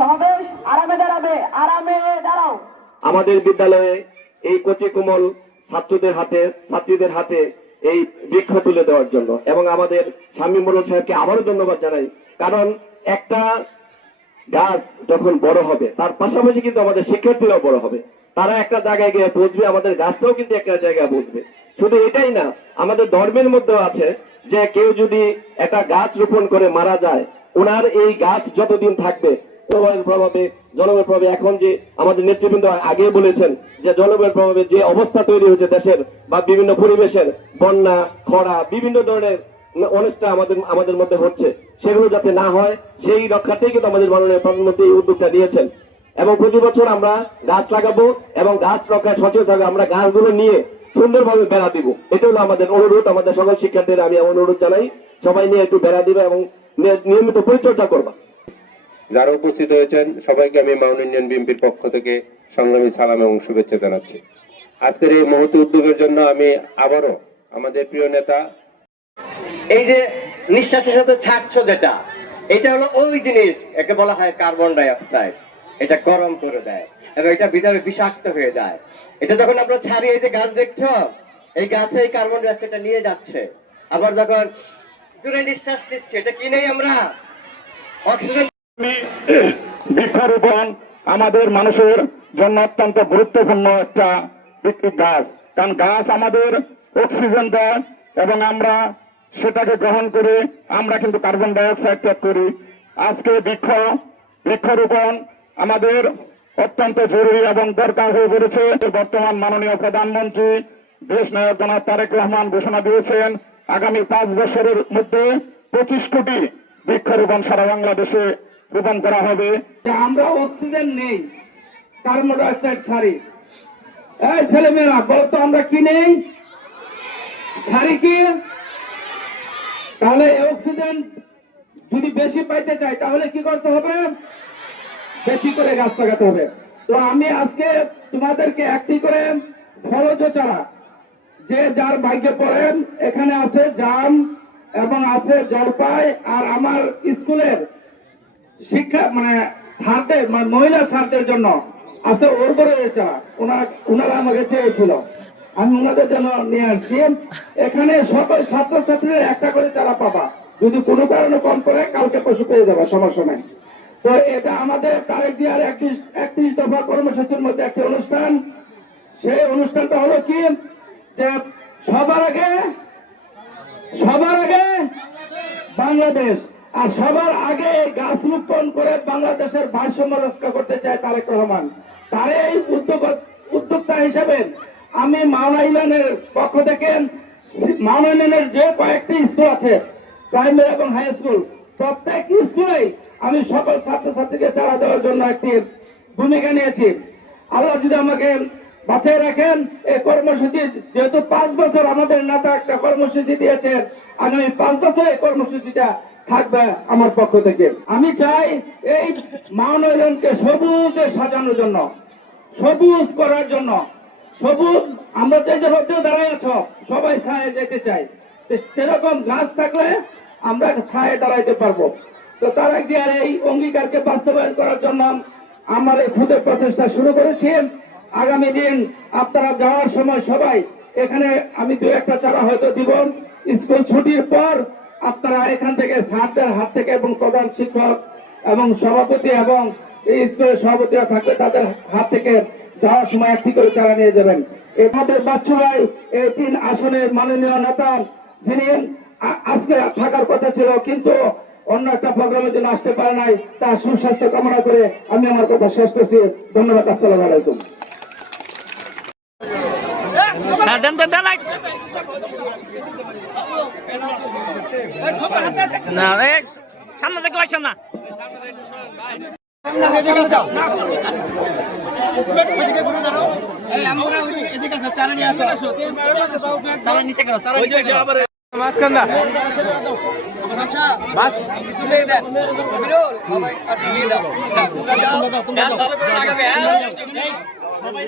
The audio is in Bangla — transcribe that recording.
সমাবেশ আরামে দাঁড়াবে, আরামে দাঁড়াও। আমাদের বিদ্যালয়ে এই কচি কোমল ছাত্রীদের হাতে এই বৃক্ষ তুলে দেওয়ার জন্য এবং আমাদের শামীম মোল্লা সাহেবকে আবারও ধন্যবাদ জানাই। কারণ একটা গাছ যখন বড় হবে তার পাশাপাশি কিন্তু আমাদের শিক্ষার্থীরাও বড় হবে, তারা একটা জায়গায় গিয়ে পৌঁছবে, আমাদের গাছটাও কিন্তু একটা জায়গায় পৌঁছবে। শুধু এটাই না, আমাদের ধর্মের মধ্যেও আছে যে কেউ যদি একটা গাছ রোপণ করে মারা যায়, ওনার এই গাছ যতদিন থাকবে জলবায়ুর প্রভাবে এখন যে আমাদের নেতৃবৃন্দ আগে বলেছেন যে জলবায়ুর প্রভাবে যে অবস্থা তৈরি হয়েছে দেশের বা বিভিন্ন পরিবেশের, বন্যা, খরা, বিভিন্ন ধরনের অনুষ্ঠান আমাদের মধ্যে হচ্ছে, সেগুলো যাতে না হয় সেই রক্ষাতেই কিন্তু আমাদের মাননীয় প্রধানমন্ত্রী এই উদ্যোগটা দিয়েছেন। এবং প্রতি বছর আমরা গাছ লাগাবো এবং গাছ রক্ষায় সচেতন থাকবো, আমরা গাছগুলো নিয়ে সুন্দরভাবে বেড়া দিব। এটা হলো আমাদের অনুরোধ। আমাদের সকল শিক্ষার্থীরা আমি অনুরোধ জানাই সবাই নিয়ে একটু বেড়া দিবে এবং নিয়মিত পরিচর্যা করবা। যারা উপস্থিত হয়েছেন সবাইকে আমি মাউন্ট ইন্ডিয়ান বিএনপির পক্ষ থেকে সংগ্রামী সালাম এবং শুভেচ্ছা জানাচ্ছি। আজকের এই মহৎ উদ্যোগের জন্য আমি আবারও আমাদের প্রিয় নেতা, এই যে নিঃশ্বাসের সাথে ছাড়ছো যেটা, এটা হলো ওই জিনিস, একে বলা হয় কার্বন ডাই অক্সাইড। এটা গরম করে দেয় এবং এটা ভিতরে বিষাক্ত হয়ে যায়। এটা যখন আমরা ছাড়ি, এই যে গাছ দেখছো, এই গাছে এই কার্বন ডাই অক্সাইডটা নিয়ে যাচ্ছে। আবার যখন জোরে নিঃশ্বাস নিচ্ছি, এটা কি নেই আমরা অক্সিজেন। বৃক্ষরোপণ আমাদের মানুষের জন্য অত্যন্ত গুরুত্বপূর্ণ একটা গাছ, কারণ গাছ আমাদের অক্সিজেন দেয় এবং আমরা সেটাকে গ্রহণ করে আমরা কিন্তু কার্বন ডাই অক্সাইড ত্যাগ করি। আজকে বৃক্ষরোপণ আমাদের অত্যন্ত জরুরি এবং দরকার হয়ে পড়েছে। বর্তমান মাননীয় প্রধানমন্ত্রী দেশ নায়ক জনাব তারেক রহমান ঘোষণা দিয়েছেন আগামী 5 বছরের মধ্যে 25 কোটি বৃক্ষরোপণ সারা বাংলাদেশে রোপণ করা হবে। আমরা অক্সিজেন নেই, কার্বন ডাই অক্সাইড ছাড়ি। এই ছেলেমেয়েরা বলতো আমরা কি নেই, ছাড়ি কি? তাহলে অক্সিজেন যদি বেশি পাইতে চাই তাহলে কি করতে হবে? বেশি করে গাছ লাগাতে হবে। তো আমি আজকে তোমাদেরকে একটি করে ফলজ চারা, যে যার ভাগ্যে পড়েন, এখানে আছে জাম এবং আছে জলপাই, আর আমার স্কুলের শিক্ষা স্যারদের মহিলা স্যারদের জন্য আছে ওরবরের চারা। ওনারা আমাকে চেয়েছিল, আমি ওনাদের জন্য নিয়ে আসছি। এখানে সকল ছাত্রছাত্রীরা একটা করে চারা পাবা, যদি কোনো কারণে কম করে কালকে পশু পেয়ে যাবে, সমস্যা নেই। তো এটা আমাদের তারেক জিয়ার 31 দফা কর্মসূচির মধ্যে একটি অনুষ্ঠান। সেই অনুষ্ঠানটা হলো কি, যে সবার আগে বাংলাদেশ, আর সবার আগে গাছ রোপণ করে বাংলাদেশের ভারসাম্য রক্ষা করতে চায় তারেক রহমান। তার এই উদ্যোক্তা হিসেবে আমি মাওনা ইউনিয়নের পক্ষ থেকে মাওনা ইউনিয়নের যে কয়েকটি স্কুল আছে, প্রাইমারি এবং হাই স্কুল, প্রত্যেক স্কুলেই আমি সকল ছাত্রছাত্রীকে চারা দেওয়ার জন্য একটি ভূমিকা নিয়েছি। আল্লাহ যদি আমাকে বাঁচিয়ে রাখেন, এই কর্মসূচি যেহেতু 5 বছর আমাদের নেতা একটা কর্মসূচি দিয়েছে, আগামী 5 বছর এই কর্মসূচিটা থাকবে আমার পক্ষ থেকে। আমি চাই এই মাওনা ইউনিয়নকে সবুজে সাজানোর জন্য, সবুজ করার জন্য, সবুজ আমরা যে রোদে দাঁড়ায় আছো সবাই ছায়ে যেতে চাই, সেরকম গাছ থাকলে আমরা ছায়ে দাঁড়াইতে পারবো। তো তারা যে এই অঙ্গীকারকে বাস্তবায়ন করার জন্য আমার এই ক্ষুদে প্রচেষ্টা শুরু করেছি। আগামী দিন আপনারা যাওয়ার সময় সবাই এখানে আমি 2-1টা চারা হয়তো দিব। স্কুল ছুটির পর আপনারা এখান থেকে স্যারদের হাত থেকে এবং প্রধান শিক্ষক এবং সভাপতি এবং এই স্কুলের সভাপতিরা থাকবে, তাদের হাত থেকে যাওয়ার সময় একটি করে চারা নিয়ে যাবেন। আমাদের বাচ্চুরাই এই 3 আসনের মাননীয় নেতা, যিনি আজকে থাকার কথা ছিল কিন্তু অন্য একটা প্রোগ্রামের জন্য আসতে পারে নাই, তার সুস্বাস্থ্য কামনা করে আমি আমার কথা শেষ করছি। ধন্যবাদ। আসসালামু আলাইকুম। সামনে থেকে আসেন না, সবাই